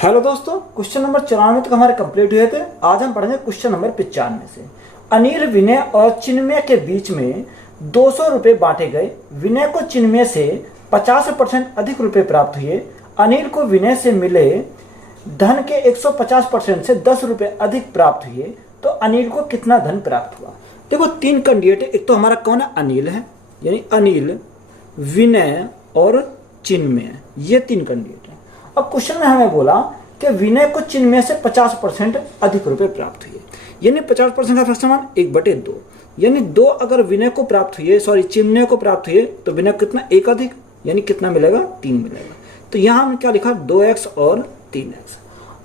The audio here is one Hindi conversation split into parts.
हेलो दोस्तों, क्वेश्चन नंबर 94 तक हमारे कंप्लीट हुए थे। आज हम पढ़ेंगे क्वेश्चन नंबर 95 से। अनिल, विनय और चिन्मय के बीच में 200 रुपये बांटे गए। विनय को चिन्मय से 50% अधिक रुपए प्राप्त हुए। अनिल को विनय से मिले धन के 150% से 10 रुपये अधिक प्राप्त हुए, तो अनिल को कितना धन प्राप्त हुआ। देखो, तीन कैंडिडेट है। एक तो हमारा कौन है? अनिल है, यानी अनिल, विनय और चिन्मय, ये तीन कैंडिडेट है। अब क्वेश्चन में हमें बोला कि विनय को चिन्मय से 50% अधिक रुपए प्राप्त हुए, यानी 50% का फर्स्ट मान 1/2, यानी 2 अगर विनय को प्राप्त हुए, चिन्मय को प्राप्त हुए, तो विनय को कितना? 1 अधिक, यानी कितना मिलेगा? 3 मिलेगा। तो यहाँ हमने क्या लिखा? 2x और 3x।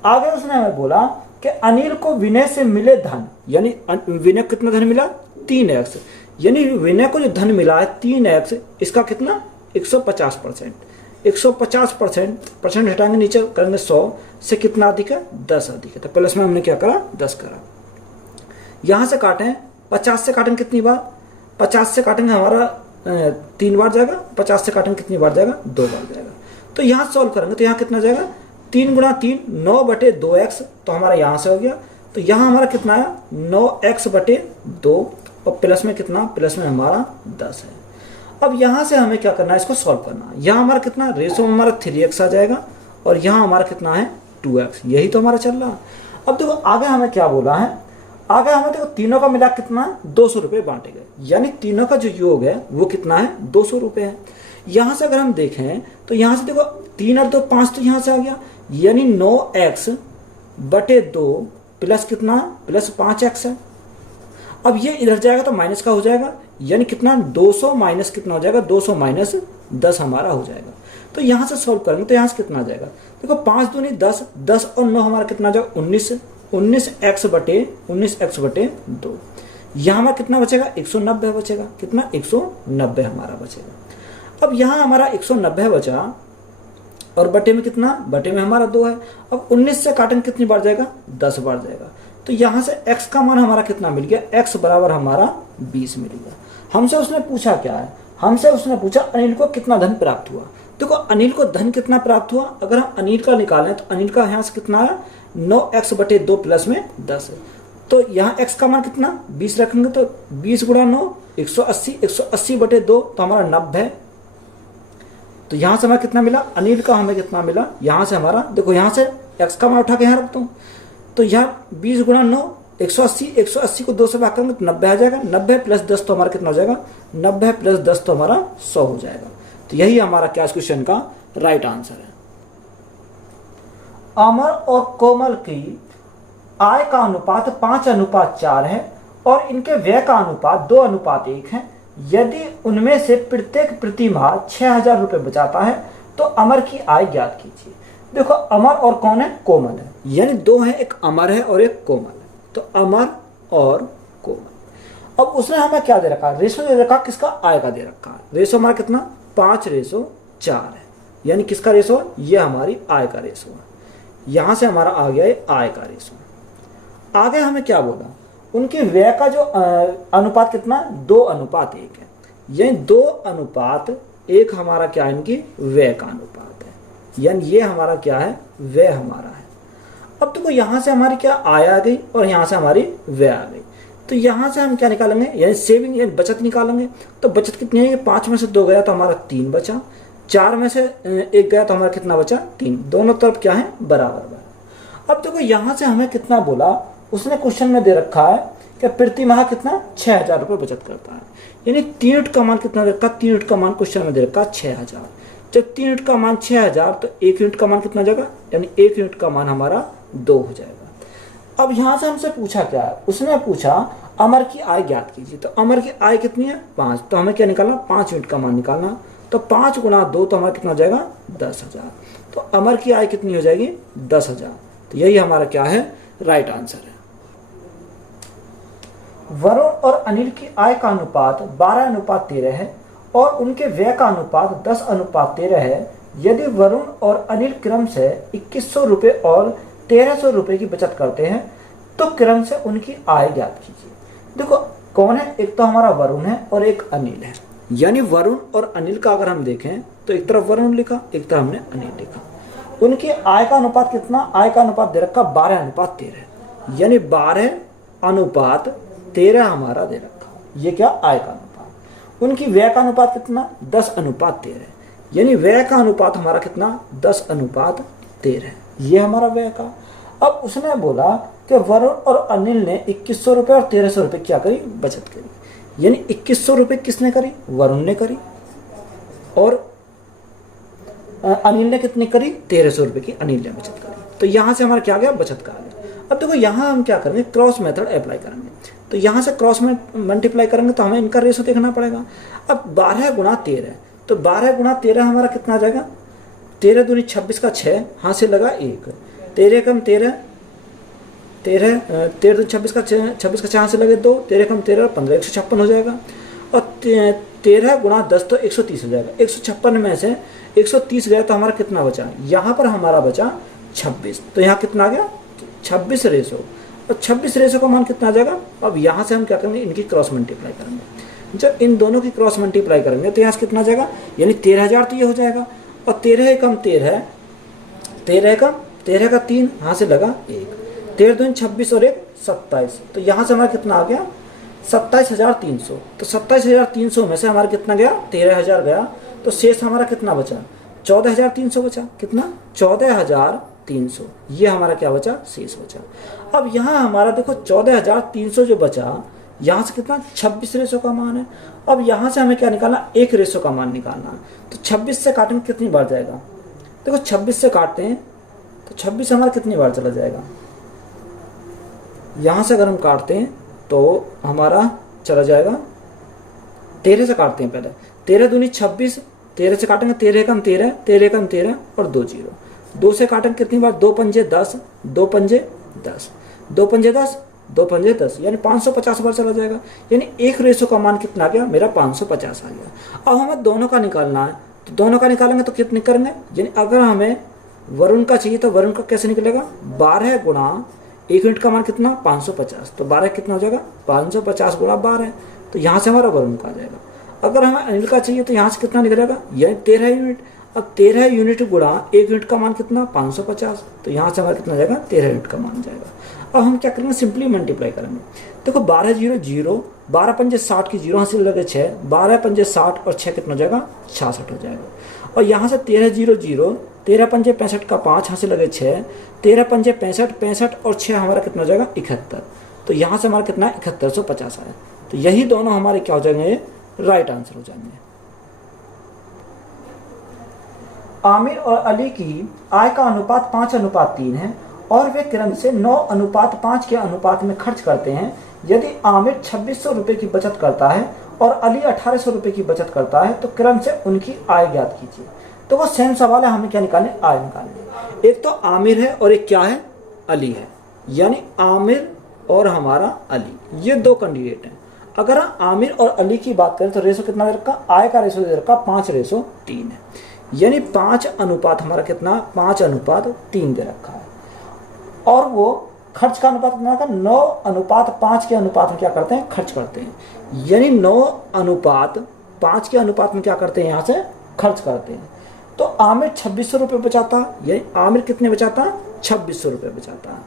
आगे उसने हमें बोला कि अनिल को विनय से मिले धन, यानी विनय को कितना धन मिला? 3x, यानी विनय को जो धन मिला है 3x, इसका कितना? 150%। 150% हटाएंगे, नीचे करेंगे 100 से कितना अधिक है? 10 अधिक है। तो पहले इसमें हमने क्या करा? 10 करा। यहां से काटें, 50 से काटेंगे कितनी बार? 50 से काटेंगे हमारा 3 बार जाएगा। 50 से काटेंगे कितनी बार जाएगा? 2 बार जाएगा। तो यहां सॉल्व करेंगे तो यहाँ कितना जाएगा? 3 × 3 9/2x, तो हमारा यहां से हो गया। तो यहाँ हमारा कितना आया? 9x/2, और प्लस में कितना? प्लस में हमारा 10 है। अब यहां से हमें क्या करना है? इसको सॉल्व करना है। यहाँ हमारा कितना? रेशो में हमारा 3x आ जाएगा, और यहाँ हमारा कितना है? 2x। यही तो हमारा चल रहा है। अब देखो आगे हमें क्या बोला है। आगे हमें देखो तीनों का मिला कितना? 200 रुपये बांटे गए, यानी तीनों का जो योग है वो कितना है? 200 रुपये है। यहाँ से अगर हम देखें तो यहाँ से देखो 3 और 2 5, तो यहाँ से आ गया, यानी 9x/2 प्लस कितना? प्लस 5x है। अब ये इधर जाएगा तो माइनस का हो जाएगा, यानी कितना? 200 माइनस कितना हो जाएगा? 200 माइनस 10 हमारा हो जाएगा। तो यहाँ से सॉल्व करेंगे तो यहाँ से कितना आ जाएगा? देखो 5 दूनी 10, 10 और 9 हमारा कितना आ जाएगा? 19। 19x/2। यहाँ हमारा कितना बचेगा? 190 बचेगा। कितना? 190 हमारा बचेगा। अब यहाँ हमारा 190 बचा, और बटे में कितना? बटे में हमारा 2 है। अब 19 से काटेंगे कितनी बार जाएगा? 10 बार जाएगा। तो यहाँ से x का मान हमारा कितना मिल गया? x बराबर हमारा 20 मिल गया। हमसे उसने पूछा क्या है? हमसे उसने पूछा अनिल को कितना धन प्राप्त हुआ। देखो अनिल को धन कितना प्राप्त हुआ, अगर हम अनिल का निकालें तो अनिल का यहाँ से कितना आया? 9x/2 प्लस में 10 है। तो यहाँ x का मान कितना? 20 रखेंगे, तो 20 × 9 180, 180/2, तो हमारा 90। तो यहाँ से हमें कितना मिला? अनिल का हमें कितना मिला? यहाँ से हमारा देखो, यहाँ से x का मान उठा के यहाँ रखता हूँ, तो यहाँ 20 × 9 180, 180 को 2 से भाग करेंगे तो 90 आ जाएगा। 90 + 10 तो हमारा कितना हो जाएगा? 90 + 10 तो हमारा 100 हो जाएगा। तो यही हमारा क्या क्वेश्चन का राइट आंसर है। अमर और कोमल की आय का अनुपात 5:4 है, और इनके व्यय का अनुपात 2:1 है। यदि उनमें से प्रत्येक प्रति माह 6000 रुपये बचाता है, तो अमर की आय ज्ञात कीजिए। देखो अमर और कौन है? कोमल है, यानी 2 है, एक अमर है और एक कोमल है। तो अमर और कोमल। अब उसने हमें क्या दे रखा है? रेशो दे रखा, किसका? आय का दे रखा है। रेशो हमारा कितना? 5:4 है, यानी किसका रेशो? ये हमारी आय का रेशो है। यहां से हमारा आ गया है आय का रेशो। आगे हमें क्या बोला? उनके व्यय का जो अनुपात कितना? 2:1 है, यानी 2:1 हमारा क्या है? इनकी व्यय का अनुपात है, यानी ये हमारा क्या है? व्यय हमारा है। अब देखो यहाँ से हमारी क्या? आय आ गई, और यहाँ से हमारी व्यय आ गई। तो यहाँ से हम क्या निकालेंगे? यानी सेविंग, यानी बचत निकालेंगे। तो बचत कितनी है? 5 में से 2 गया तो हमारा 3 बचा। 4 में से 1 गया तो हमारा कितना बचा? 3। दोनों तरफ क्या है? बराबर। अब देखो यहाँ से हमें कितना बोला? उसने क्वेश्चन में दे रखा है कि प्रति माह कितना? 6000 रुपये बचत करता है, यानी 3 यूनिट का मान कितना दे रखा? 3 यूनिट का मान क्वेश्चन में दे रखा 6000। जब 3 यूनिट का मान 6000, तो 1 यूनिट का मान कितना जाएगा? यानी 1 यूनिट का मान हमारा 2 हो जाएगा। अब यहाँ से हमसे पूछा क्या है? उसने पूछा अमर की आय ज्ञात कीजिए। तो अमर की आय कितनी है? 5। तो हमें क्या निकालना? 5 यूनिट का मान निकालना। तो 5 × 2 तो हमारा कितना हो जाएगा? 10,000। तो अमर की आय कितनी हो जाएगी? 10,000। तो यही हमारा क्या है? राइट आंसर है। वरुण और अनिल की आय का अनुपात 12:13 है, और उनके व्यय का अनुपात 10:13 है। यदि वरुण और अनिल क्रम से 2100 रुपये और 1300 रुपये की बचत करते हैं, तो क्रम से उनकी आय ज्ञात कीजिए। देखो कौन है? एक तो हमारा वरुण है और एक अनिल है, यानी वरुण और अनिल का अगर हम देखें तो एक तरफ वरुण लिखा, एक तरफ हमने अनिल लिखा। उनकी आय का अनुपात कितना, आय का अनुपात दे रखा 12:13, यानी 12:13 हमारा दे रखा, ये क्या आय का अनुपात। उनकी व्यय का अनुपात कितना, 10:13, यानी व्यय का अनुपात हमारा कितना, 10:13, ये हमारा व्यय का। अब उसने बोला कि वरुण और अनिल ने 2100 रुपये और 1300 रुपये क्या करी, बचत करी। यानी 2100 रुपये किसने करी, वरुण ने करी, और अनिल ने कितनी करी, 1300 रुपये की अनिल ने बचत करी। तो यहाँ से हमारा क्या गया, बचत का आ गया। अब देखो यहाँ हम क्या करेंगे, क्रॉस मेथड अप्लाई करेंगे। तो यहाँ से क्रॉस में मल्टीप्लाई करेंगे तो हमें इनका रेशो देखना पड़ेगा। अब 12 गुणा 13, तो 12 गुणा 13 हमारा कितना आ जाएगा, 13 दूनी 26 का 6, हाथ से लगा 1, 13 कम 13, 13 दूनी 26 का 6 हाथ से लगे 2, 13 कम 13 15, 156 हो जाएगा। और 13 गुणा 10 तो 130 हो जाएगा। 156 में से 130 गया तो हमारा कितना बचा, यहाँ पर हमारा बचा 26। तो यहाँ कितना आ गया, 26 रेशो, और 26 रेशो का मान कितना आ जाएगा। अब यहाँ से हम क्या करेंगे, इनकी क्रॉस मल्टीप्लाई करेंगे। जब इन दोनों की क्रॉस मल्टीप्लाई करेंगे तो यहाँ से कितना आ जाएगा, यानी 13,000 तो ये हो जाएगा। और 13 एकम 13, 13 एकम 13 का 3, यहाँ से लगा 1, 13 दूनी 26 और 1 27। तो यहाँ से हमारा कितना आ गया, 27,300। तो 27,300 में से हमारा कितना गया, 13,000 गया, तो शेष हमारा कितना बचा, 14,300 बचा। कितना, 14,300, ये हमारा क्या बचा, शेष बचा। अब यहाँ हमारा देखो 14,300 जो बचा, यहाँ से कितना, 26 रेशो का मान है। अब यहाँ से हमें क्या निकालना, 1 रेशो का मान निकालना। तो 26 से काटेंगे कितनी बार जाएगा, देखो 26 से काटते हैं तो 26 हमारा कितनी बार चला जाएगा, यहाँ से अगर हम काटते हैं तो हमारा चला जाएगा, 13 से काटते हैं पहले, 13 दूनी 26, 13 से काटेंगे 13 कम 13, 13 कम 13 और 2 जीरो, 2 से काटेंगे कितनी बार, 2 पंजे 10, 2 पंजे 10, 2 पंजे 10, 2 पंजे 10, यानी 550 बार चला जाएगा। यानी 1 रेशो का मान कितना आ गया, मेरा 550 आ गया। अब हमें दोनों का निकालना है, तो दोनों का निकालेंगे तो कितने करेंगे, यानी अगर हमें वरुण का चाहिए तो वरुण का कैसे निकलेगा, 12 गुणा 1 यूनिट का मान कितना, 550, तो 12 कितना हो जाएगा, 550 गुणा 12, तो यहाँ से हमारा वरुण का आ जाएगा। अगर हमें अनिल का चाहिए तो यहाँ से कितना निकलेगा, यानी 13 यूनिट। अब 13 यूनिट गुणा 1 यूनिट का मान कितना, 550, तो यहाँ से हमारा कितना जाएगा, 13 यूनिट का मान जाएगा। अब हम क्या करेंगे, सिंपली मल्टीप्लाई करेंगे। देखो 12 0 0, 12 पंजे 60 की 0 हासिल लगे 6, 12 पंजे 60 और 6 कितना हो जाएगा, 66 हो जाएगा। और यहाँ से 13 0 0, 13 पंजे 65 का 5 हासिल लगे 6, 13 पंजे 65, 65 और 6 हमारा कितना हो जाएगा, 71। तो यहाँ से हमारा कितना, 7150 आया। तो यही दोनों हमारे क्या हो जाएंगे, राइट आंसर हो जाएंगे। आमिर और अली की आय का अनुपात 5:3 है और वे किरण से 9:5 के अनुपात में खर्च करते हैं। यदि आमिर 2600 रुपये की बचत करता है और अली 1800 रुपये की बचत करता है तो किरण से उनकी आय ज्ञात कीजिए। तो वो सेम सवाल है, हमें क्या निकालने, आय निकालने। एक तो आमिर है और एक क्या है, अली है, यानी आमिर और हमारा अली, ये 2 कैंडिडेट हैं। अगर आमिर और अली की बात करें तो रेशो कितना दे रखा, आय का रेशो दे रखा 5:3 है, यानी 5 अनुपात हमारा कितना, 5:3 दे रखा है। और वो खर्च का अनुपात कितना का, 9:5 के अनुपात में क्या करते हैं, खर्च करते हैं, यानी 9:5 के अनुपात में क्या करते हैं, यहाँ से खर्च करते हैं। तो आमिर 2600 रुपये बचाता है, यानी आमिर कितने बचाता है, 2600 रुपये बचाता है,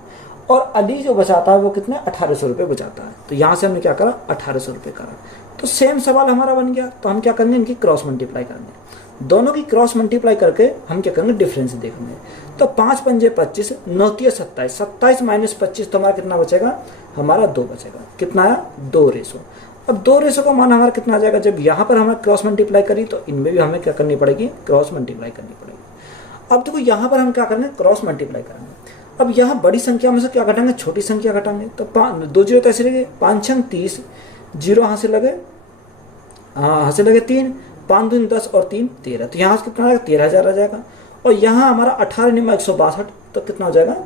और अली जो बचाता है वो कितने, 1800 रुपये बचाता है। तो यहाँ से हमने क्या करा, 1800 रुपये करा। तो सेम सवाल हमारा बन गया। तो हम क्या करेंगे, इनकी क्रॉस मल्टीप्लाई करेंगे। दोनों की क्रॉस मल्टीप्लाई करके हम क्या करेंगे, डिफरेंस देखेंगे। तो 5 पंजे 25, 9 तिया 27, 27 माइनस 25 तो हमारा कितना बचेगा, हमारा 2 बचेगा। कितना आया, 2 रेशो। अब 2 रेशो का मान हमारा कितना आ जाएगा, जब यहाँ पर हमें क्रॉस मल्टीप्लाई करी तो इनमें भी हमें क्या करनी पड़ेगी, क्रॉस मल्टीप्लाई करनी पड़ेगी। अब देखो यहाँ पर हम क्या करेंगे, क्रॉस मल्टीप्लाई करेंगे। अब यहाँ बड़ी संख्या में से क्या घटाएंगे, छोटी संख्या घटाएंगे। तो 2 जीरो तो ऐसे लगे, 5 6 30, 0 यहाँ से लगे, यहाँ से लगे 3, 5 दूनी 10 और 3 13, तो यहाँ से कितना आ जाएगा, 13,000 आ जाएगा। और यहाँ हमारा 18 निम्न 162, तो कितना हो जाएगा,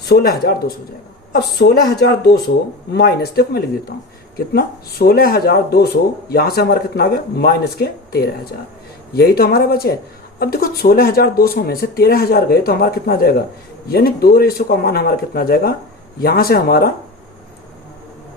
16,200 हो जाएगा। अब 16,200 माइनस, देखो मैं लिख देता हूँ कितना, 16,200, यहाँ से हमारा कितना आ गया, माइनस के 13,000, यही तो हमारा बचे। अब देखो 16,200 में से 13,000 गए तो हमारा कितना आ जाएगा, यानी 2 रेशो का मान हमारा कितना आ जाएगा, यहाँ से हमारा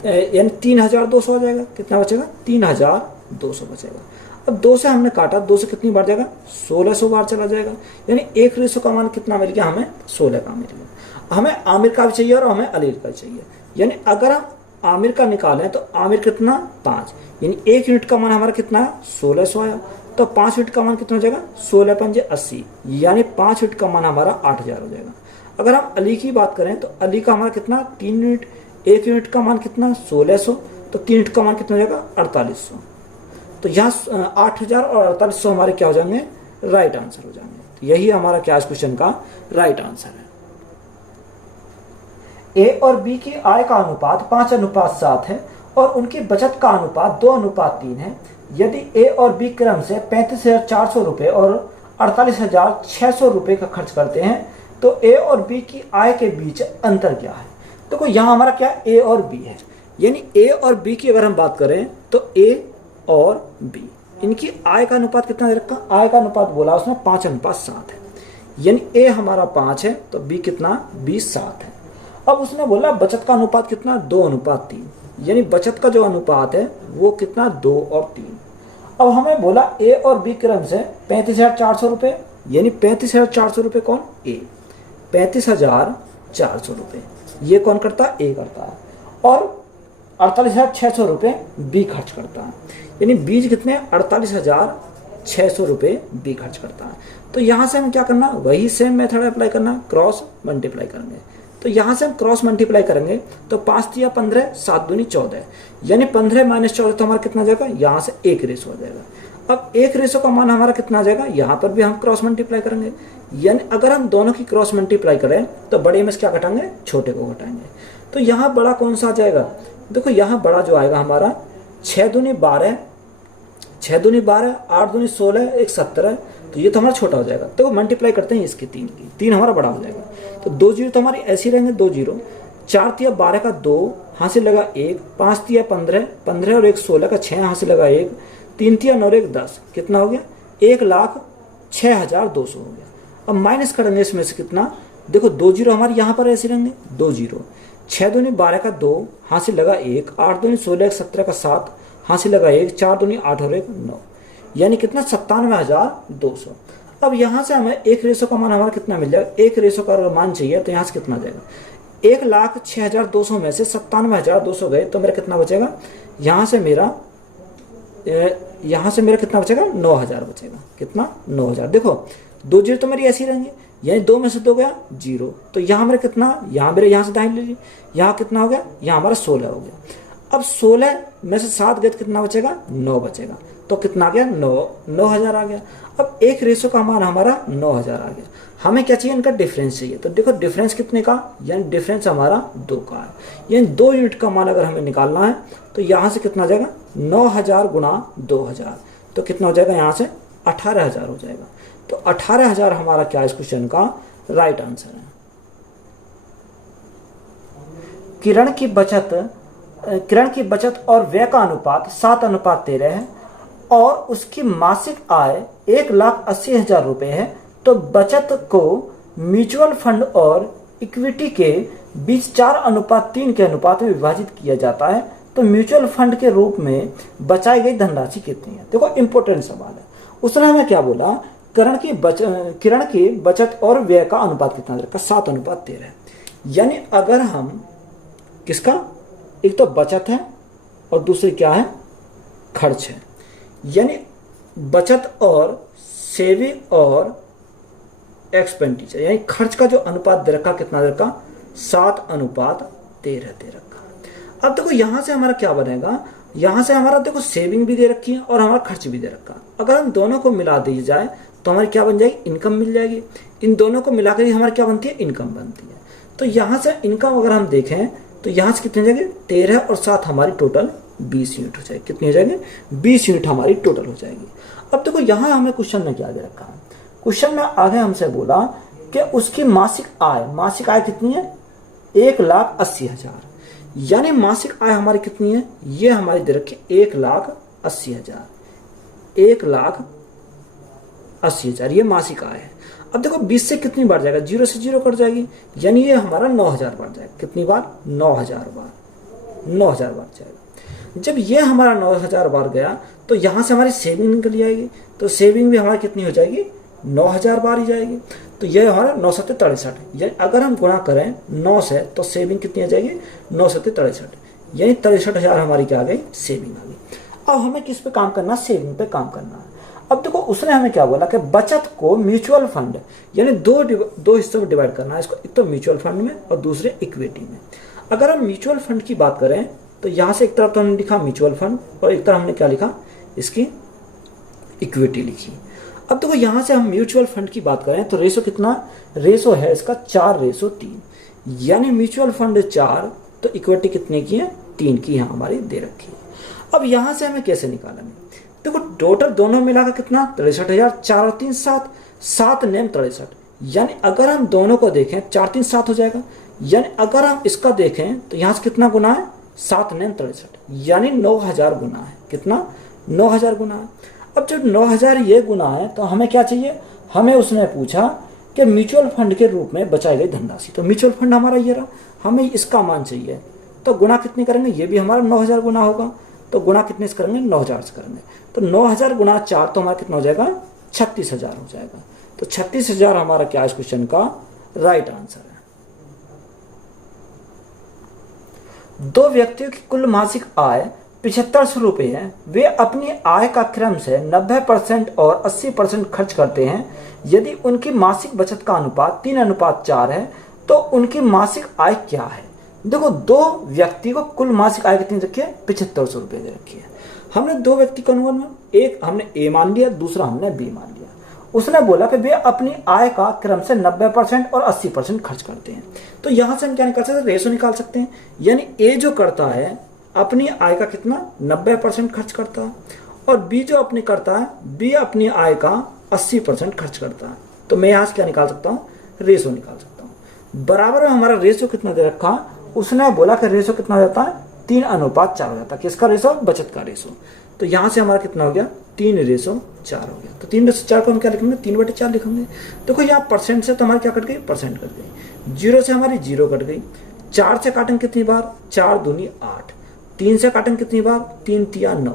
यानी 3,200 आ जाएगा। कितना बचेगा, 3,200 बचेगा। अब 2 से हमने काटा, 2 से कितनी बार जाएगा, 1600 बार चला जाएगा। यानी एक रेशो का मान कितना मिल गया, हमें 16 का मिल गया। हमें आमिर का भी चाहिए और हमें अलील का चाहिए। यानी अगर हम आमिर का निकालें तो आमिर कितना 5, यानी 1 यूनिट का मान हमारा कितना है 1600 आया। तो 5 यूनिट का मान कितना हो जाएगा, 16 पंजे 80, यानी 5 यूनिट का मान हमारा 8000 हो जाएगा। अगर हम अली की बात करें तो अली का हमारा कितना 3 यूनिट, 1 यूनिट का मान कितना 1600, तो 3 यूनिट का मान कितना हो जाएगा 4800। तो यहाँ 8000 और 4800 हमारे क्या हो जाएंगे, राइट आंसर हो जाएंगे। तो यही हमारा क्या इस क्वेश्चन का राइट आंसर है। ए और बी की आय का अनुपात 5:7 है और उनकी बचत का अनुपात 2:3 है। यदि ए और बी क्रम से 35,400 रुपये और 48,600 रुपये का खर्च करते हैं तो ए और बी की आय के बीच अंतर क्या है। देखो यहाँ हमारा क्या ए और बी है, यानी ए और बी की अगर हम बात करें तो ए और बी इनकी आय का अनुपात कितना दे रखा, आय का अनुपात बोला उसने 5:7 है। यानी ए हमारा 5 है तो बी कितना, बी 7 है। अब उसने बोला बचत का अनुपात कितना 2:3, यानी बचत का जो अनुपात है वो कितना 2 और 3। अब हमें बोला ए और बी क्रम से 35,400 रुपये, यानी 35,400 रुपये कौन, ए, 35,400 रुपये ये कौन करता है, ए करता है, और 48,600 रुपये बी खर्च करता है। यानी बीज कितने 48,600 रुपये बी खर्च करता है। तो यहाँ से हम क्या करना, वही सेम मेथड अप्लाई करना, क्रॉस मल्टीप्लाई करेंगे। तो यहाँ से हम क्रॉस मल्टीप्लाई करेंगे तो 5 तिया 15, 7 दूनी 14, यानी 15 - 14 तो हमारा कितना जाएगा, यहाँ से 1 रेशो हो जाएगा। अब 1 रेशो का मान हमारा कितना आ जाएगा, यहाँ पर भी हम क्रॉस मल्टीप्लाई करेंगे। यानी अगर हम दोनों की क्रॉस मल्टीप्लाई करें तो बड़े में से क्या घटाएंगे, छोटे को घटाएंगे। तो यहाँ बड़ा कौन सा आ जाएगा, देखो यहाँ बड़ा जो आएगा हमारा 6 दूनी 12, 6 दूनी 12, 8 दूनी 16, 1 17, तो ये तो हमारा छोटा हो जाएगा। तो मल्टीप्लाई करते हैं इसकी 3 की, 3 हमारा बड़ा हो जाएगा। तो 2 जीरो तो हमारी ऐसी रहेंगे, 2 जीरो, 4 तिया 12 का 2, यहाँ से लगा 1, 5 तिया 15, 15 और 1 16 का 6, यहाँ से लगा 1, 3 तिया 9 1 10, कितना हो गया 1,06,200 हो गया। अब माइनस करेंगे इसमें से कितना, देखो 2 जीरो हमारे यहाँ पर ऐसे रहेंगे, 2 जीरो, 6 दूनी 12 का 2, यहाँ से लगा 1, 8 दूनी 16, 1 17 का 7, यहाँ से लगा 1, 4 दूनी 8 और 1 9, यानी कितना 97,200। अब यहाँ से हमें 1 रेशो का मान हमारा कितना मिल जाएगा, 1 रेशो का अगर मान चाहिए तो यहाँ से कितना जाएगा, 1,06,200 में से 97,200 गए तो मेरा कितना बचेगा, यहाँ से मेरा कितना बचेगा, 9,000 बचेगा। कितना 9,000। देखो 2 जीरो तो मेरी ऐसी रहेंगे, यानी 2 में से 2 गया 0, तो यहाँ मेरे कितना, यहाँ मेरे यहाँ से दाहिने ले लीजिए, यहाँ कितना हो गया, यहाँ हमारा 16 हो गया। अब 16 में से 7 गए तो कितना बचेगा, 9 बचेगा। तो कितना आ गया, 9,000 आ गया। अब 1 रेशो का मान हमारा 9,000 आ गया। हमें क्या चाहिए, इनका डिफरेंस चाहिए। तो देखो डिफरेंस कितने का, यानी डिफरेंस हमारा 2 का है, यानी 2 यूनिट का मान अगर हमें निकालना है तो यहाँ से कितना आ जाएगा, 9,000 गुणा 2,000, तो कितना हो जाएगा, यहाँ से 18,000 हो जाएगा। तो 18,000 हमारा क्या इस क्वेश्चन का राइट आंसर है। किरण की बचत और व्यय का अनुपात 7:13 है और उसकी मासिक आय 1,80,000 रुपये है। तो बचत को म्यूचुअल फंड और इक्विटी के बीच 4:3 के अनुपात में विभाजित किया जाता है। तो म्यूचुअल फंड के रूप में बचाई गई धनराशि कितनी है। देखो इंपॉर्टेंट सवाल है। उसने हमें क्या बोला, किरण की बचत और व्यय का अनुपात कितना रखा, 7:13। यानी अगर हम किसका, एक तो बचत है और दूसरी क्या है, खर्च है। यानी बचत और सेविंग और एक्सपेंडिचर, यानी खर्च का जो अनुपात दे रखा, कितना दे रखा, 7:13 दे रखा। अब देखो यहां से हमारा क्या बनेगा, यहां से हमारा देखो सेविंग भी दे रखी है और हमारा खर्च भी दे रखा। अगर हम दोनों को मिला दी जाए तो हमारी क्या बन जाएगी, इनकम मिल जाएगी। इन दोनों को मिलाकर ही हमारी क्या बनती है, इनकम बनती है। तो यहां से इनकम अगर हम देखें तो यहाँ से कितने जाएंगे, 13 और 7 हमारी टोटल 20 यूनिट हो जाएगी। कितनी हो जाएंगे, 20 यूनिट हमारी टोटल हो जाएगी। अब देखो यहाँ हमें क्वेश्चन में क्या दे रखा है, क्वेश्चन में आगे हमसे बोला कि उसकी मासिक आय कितनी है, 1,80,000। यानी मासिक आय हमारी कितनी है, ये हमारी दे रखी 1,80,000, 1,80,000 ये मासिक आय है। अब देखो 20 से कितनी बार जाएगा, 0 से 0 कट जाएगी, यानी ये हमारा 9,000 बार जाएगा। कितनी बार, 9,000 बार, 9,000 बार जाएगा। जब ये हमारा 9000 बार गया तो यहाँ से हमारी सेविंग निकल जाएगी, तो सेविंग भी हमारी कितनी हो जाएगी, 9000 बार ही जाएगी। तो ये हमारा 9 सत्ते 63, यानी अगर हम गुणा करें 9 से तो सेविंग कितनी आ जाएगी, 9 सत्ते 63, यानी 63,000 हमारी क्या आ गई, सेविंग आ गई। अब हमें किस पे काम करना, सेविंग पे काम करना है। अब देखो उसने हमें क्या बोला कि बचत को म्यूचुअल फंड यानी दो हिस्सों में डिवाइड करना है इसको, एक तो म्यूचुअल फंड में और दूसरे इक्विटी में। अगर हम म्यूचुअल फंड की बात करें तो यहाँ से एक तरफ तो हमने लिखा म्यूचुअल फंड और एक तरफ हमने क्या लिखा, इसकी इक्विटी लिखी। अब देखो यहाँ से हम म्यूचुअल फंड की बात करें तो रेशो कितना, रेशो है इसका 4:3, यानी म्यूचुअल फंड 4 तो इक्विटी कितने की है, 3 की यहाँ हमारी दे रखी है। अब यहाँ से हमें कैसे निकालेंगे, देखो टोटल दोनों मिलाकर कितना 63,000, 4 और 3 7, 7 नेम 63, यानी अगर हम दोनों को देखें 4 3 7 हो जाएगा, यानी अगर हम इसका देखें तो यहाँ से कितना गुना है, 7 नेम 63, यानी 9000 गुना है, कितना 9000 गुना है। अब जब 9000 ये गुना है तो हमें क्या चाहिए, हमें उसने पूछा कि म्यूचुअल फंड के रूप में बचाई गई धनराशि, तो म्यूचुअल फंड हमारा ये रहा, हमें इसका मान चाहिए, तो गुना कितनी करेंगे, ये भी हमारा 9000 गुना होगा, तो गुना कितने से करेंगे, 9000 से करेंगे, तो 9000 गुना 4 तो हमारा कितना हो जाएगा, 36,000 हो जाएगा। तो 36,000 हमारा क्या इस क्वेश्चन का राइट आंसर है। दो व्यक्तियों की कुल मासिक आय 7500 रुपये है, वे अपनी आय का क्रम से 90% और 80% खर्च करते हैं। यदि उनकी मासिक बचत का अनुपात 3:4 है तो उनकी मासिक आय क्या है। देखो दो व्यक्ति को कुल मासिक आय कितनी रखी है, 7500 रुपये दे रखी है। हमने दो व्यक्ति को अनुमान में, एक हमने ए मान लिया, दूसरा हमने बी मान लिया। उसने बोला कि वे अपनी आय का क्रम से 90% और 80% खर्च करते हैं। तो यहां से हम क्या निकाल सकते हैं, रेशो निकाल सकते हैं, यानी ए जो करता है अपनी आय का कितना 90% खर्च करता है और बी जो अपनी करता है, बी अपनी आय का 80% खर्च करता है। तो मैं यहाँ से क्या निकाल सकता हूँ, रेशो निकाल सकता हूँ। बराबर में हमारा रेशो कितना दे रखा, उसने बोला कि रेशो कितना हो जाता है, 3:4 हो जाता है। किसका रेशो, बचत का रेशो। तो यहाँ से हमारा कितना हो गया, 3:4 हो गया। तो 3:4 को हम क्या लिखेंगे, 3/4 लिखेंगे। देखो यहाँ परसेंट से तो हमारी क्या कट गई, परसेंट कट गई, 0 से हमारी 0 कट गई, 4 से काटेंगे कितनी बार, 4 दूनी 8, 3 से काटेंगे कितनी बार, 3 तिया 9।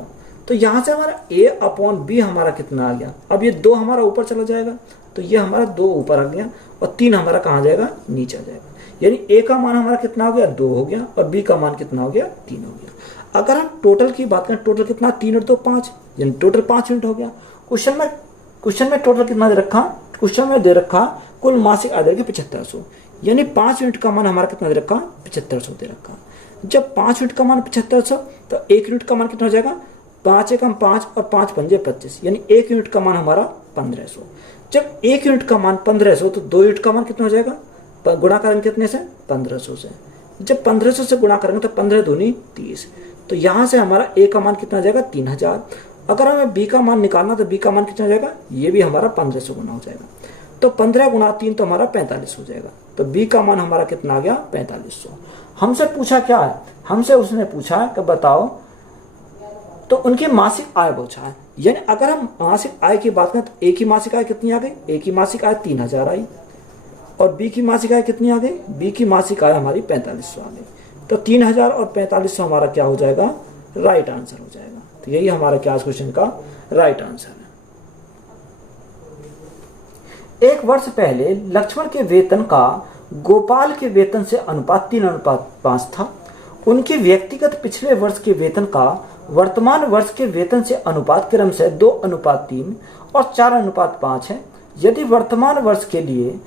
तो यहाँ से हमारा A/B हमारा कितना आ गया। अब ये 2 हमारा ऊपर चला जाएगा तो ये हमारा 2 ऊपर आ गया और 3 हमारा कहाँ जाएगा, नीचे आ जाएगा। यानी A का मान हमारा कितना हो गया, 2 हो गया और B का मान कितना हो गया, 3 हो गया। अगर हम टोटल की बात करें, टोटल कितना, 3 और 2 5, यानी टोटल 5 यूनिट हो गया। क्वेश्चन में टोटल कितना दे रखा, क्वेश्चन में दे रखा कुल मासिक आय दे 7500, यानी 5 यूनिट का मान हमारा कितना दे रखा, 7500 दे रखा। जब 5 यूनिट का मान 7500 तो 1 यूनिट का मान कितना हो जाएगा, 5 एकम 5 और 5 पंजे 25, यानी 1 यूनिट का मान हमारा 1500। जब 1 यूनिट का मान 1500 तो 2 यूनिट का मान कितना हो जाएगा, गुणा करेंगे कितने से, 1500 से। जब 1500 से गुणा करेंगे तो 15 दूनी 30, तो यहाँ से हमारा A का मान कितना हो जाएगा, 3000। अगर हमें B का मान निकालना तो B का मान कितना हो जाएगा, ये भी हमारा 1500 गुना हो जाएगा। तो 15 गुणा 3 तो हमारा 45 हो जाएगा। तो B का मान हमारा कितना आ गया, 4500। हमसे पूछा क्या है, हमसे उसने पूछा है कि बताओ तो उनकी मासिक आय पूछा है। यानी अगर हम मासिक आय की बात करें तो A की मासिक आय कितनी आ गई, A की मासिक आय 3000 आई और B की मासिक आय कितनी आ गई, B की मासिक आय हमारी 4500 आ गई। तो 3000 और 4500 हमारा क्या हो जाएगा, राइट आंसर हो जाएगा। तो यही हमारा क्या क्वेश्चन का राइट आंसर है। एक वर्ष पहले लक्ष्मण के वेतन का गोपाल के वेतन से अनुपात 3:5 था। उनके व्यक्तिगत पिछले वर्ष के वेतन का वर्तमान वर्ष के वेतन से अनुपात क्रम से 2:3 और 4:5 है। यदि वर्तमान वर्ष के लिए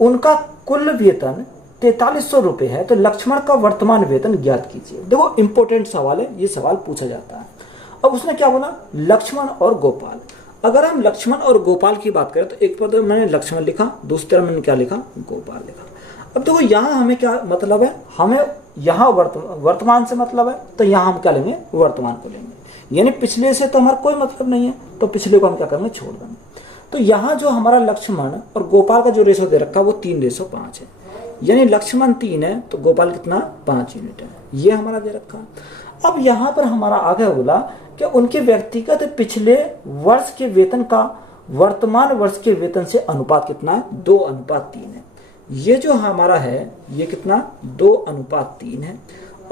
उनका कुल वेतन 4300 रुपये है तो लक्ष्मण का वर्तमान वेतन ज्ञात कीजिए। देखो इंपॉर्टेंट सवाल है, ये सवाल पूछा जाता है। अब उसने क्या बोला, लक्ष्मण और गोपाल। अगर हम लक्ष्मण और गोपाल की बात करें तो एक पर तो मैंने लक्ष्मण लिखा, दूसरी तरफ मैंने क्या लिखा, गोपाल लिखा। अब देखो यहाँ हमें क्या मतलब है, हमें यहाँ वर्तमान से मतलब है, तो यहाँ हम क्या लेंगे, वर्तमान को लेंगे। यानी पिछले से तो हमारा कोई मतलब नहीं है, तो पिछले को हम क्या करेंगे, छोड़ देंगे। तो यहाँ जो हमारा लक्ष्मण और गोपाल का जो रेशो दे रखा है वो 3:5 है। यानी लक्ष्मण 3 है तो गोपाल कितना, 5 यूनिट है, ये हमारा दे रखा। अब यहाँ पर हमारा आगे बोला कि उनके व्यक्तिगत पिछले वर्ष के वेतन का वर्तमान वर्ष के वेतन से अनुपात कितना है, 2:3 है। ये जो हमारा है ये कितना, 2:3 है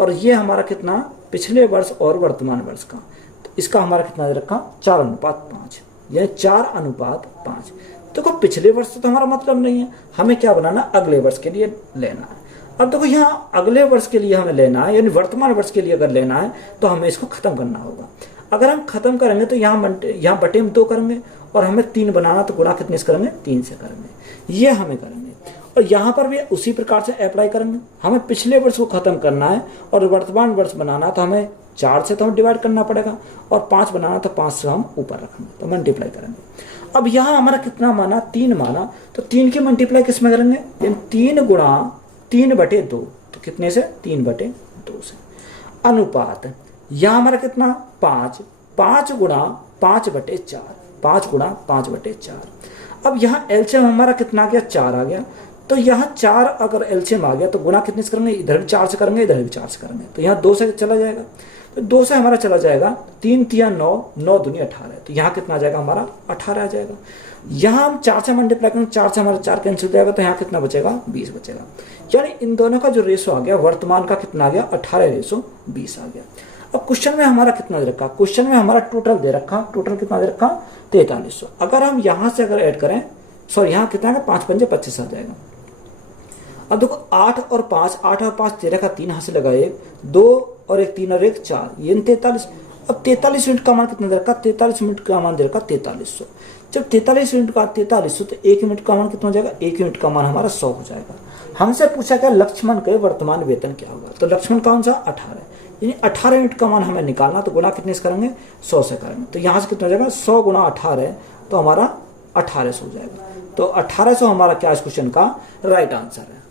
और ये हमारा कितना पिछले वर्ष और वर्तमान वर्ष का, तो इसका हमारा कितना दे रखा 4:5, यह 4:5। देखो पिछले वर्ष तो हमारा मतलब नहीं है, हमें क्या बनाना, अगले वर्ष के लिए लेना है। अब देखो यहाँ अगले वर्ष के लिए हमें लेना है, यानी वर्तमान वर्ष के लिए अगर लेना है तो हमें इसको खत्म करना होगा। अगर हम खत्म करेंगे तो यहाँ बटे में 2 करेंगे, और हमें 3 बनाना तो गुणा कितने से करेंगे, 3 से करेंगे, ये हमें करेंगे। और यहाँ पर भी उसी प्रकार से अप्लाई करेंगे, हमें पिछले वर्ष को खत्म करना है और वर्तमान वर्ष बनाना तो हमें 4 से तो हम डिवाइड करना पड़ेगा, और 5 बनाना तो 5 से हम ऊपर रखेंगे, तो मल्टीप्लाई करेंगे। अब यहाँ हमारा कितना माना, 3 माना, तो 3 की मल्टीप्लाई किस में करेंगे, 3 गुणा 3/2, तो कितने से, 3/2 से। अनुपात यहाँ हमारा कितना 5, 5 गुणा 5/4, 5 गुणा 5/4। अब यहाँ एलसीएम हमारा कितना आ गया, 4 आ गया। तो यहाँ 4 अगर एलसीएम आ गया तो गुणा कितने से करेंगे, इधर भी 4 से करेंगे, इधर भी 4 से करेंगे, तो यहाँ 2 से चला जाएगा, तो 2 से हमारा चला जाएगा, 3 तिया 9, 9 दूनी 18, तो यहाँ कितना आ जाएगा हमारा 18 आ जाएगा। यहाँ हम 4 से मल्टीप्लाई करेंगे, 4 से हमारा 4 कैंसिल हो जाएगा, तो यहाँ कितना बचेगा, 20 बचेगा। यानी इन दोनों का जो रेशो आ गया, वर्तमान का कितना आ गया, 18:20 आ गया। अब क्वेश्चन में हमारा कितना दे रखा, क्वेश्चन में हमारा टोटल दे रखा, टोटल कितना दे रखा 4300। अगर हम यहाँ से अगर ऐड करें, सॉरी यहाँ कितना है, 5 पंजे 25 आ जाएगा। अब देखो 8 और 5, 8 और 5 13 का 3 हाथ से लगा, 1 2 और 1 3 और 1 4, ये 43। अब 43 यूनिट का मान कितना दे रखा, 43 यूनिट का मान दे रखा 4300। जब 43 यूनिट का 4300, तो 1 यूनिट का मान कितना हो जाएगा, 1 यूनिट का मान हमारा 100 हो जाएगा। हमसे पूछा क्या, लक्ष्मण के वर्तमान वेतन क्या होगा, तो लक्ष्मण कौन सा 18, यानी 18 यूनिट का मान हमें निकालना, तो गुणा कितने से करेंगे, 100 से करेंगे, तो यहाँ से कितना हो जाएगा 100 गुणा 18, तो हमारा 1800 हो जाएगा। तो 1800 हमारा क्या इस क्वेश्चन का राइट आंसर है।